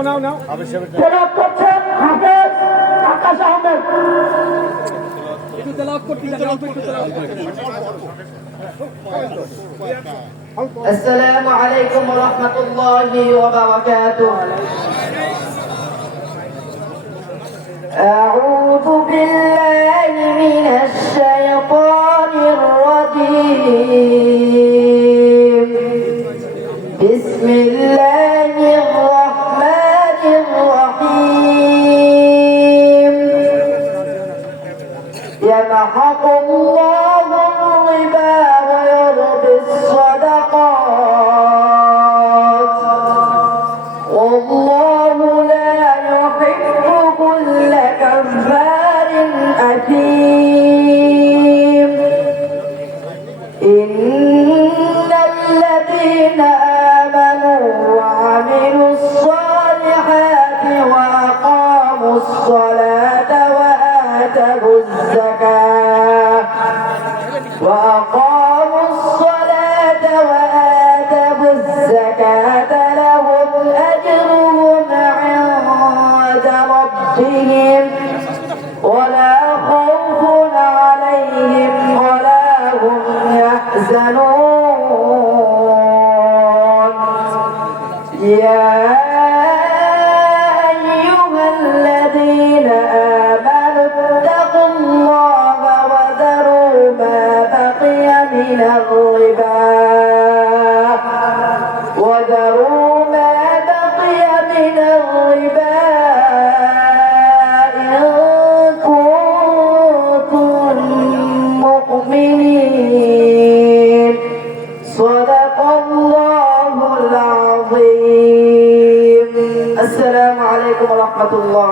তেলাওয়াত করছেন হাফেজ আকাশ আহমেদ। আসসালামু আলাইকুম ওয়া রাহমাতুল্লাহি ওয়া বারাকাতুহু। আউযু বিল্লাহি মিনাশ শাইতানির রাজীম। বিসমিল্লাহির রাহমানির রাহিম। ইয়ামহাকুল্লাহু الربا ويربي الصدقات والله لا يحب كل كفار أثيم. إن الذين آمنوا وعملوا الصالحات وأقاموا الصلاة وآتوا الزكاة لهم أجرهم عند ربهم ولا خوف عليهم ولا هم يحزنون. يا أيها الذين آمنوا اتقوا الله وذروا ما بقي من الربا إن كنتم مؤمنين. صدق الله العظيم. السلام عليكم ورحمة الله.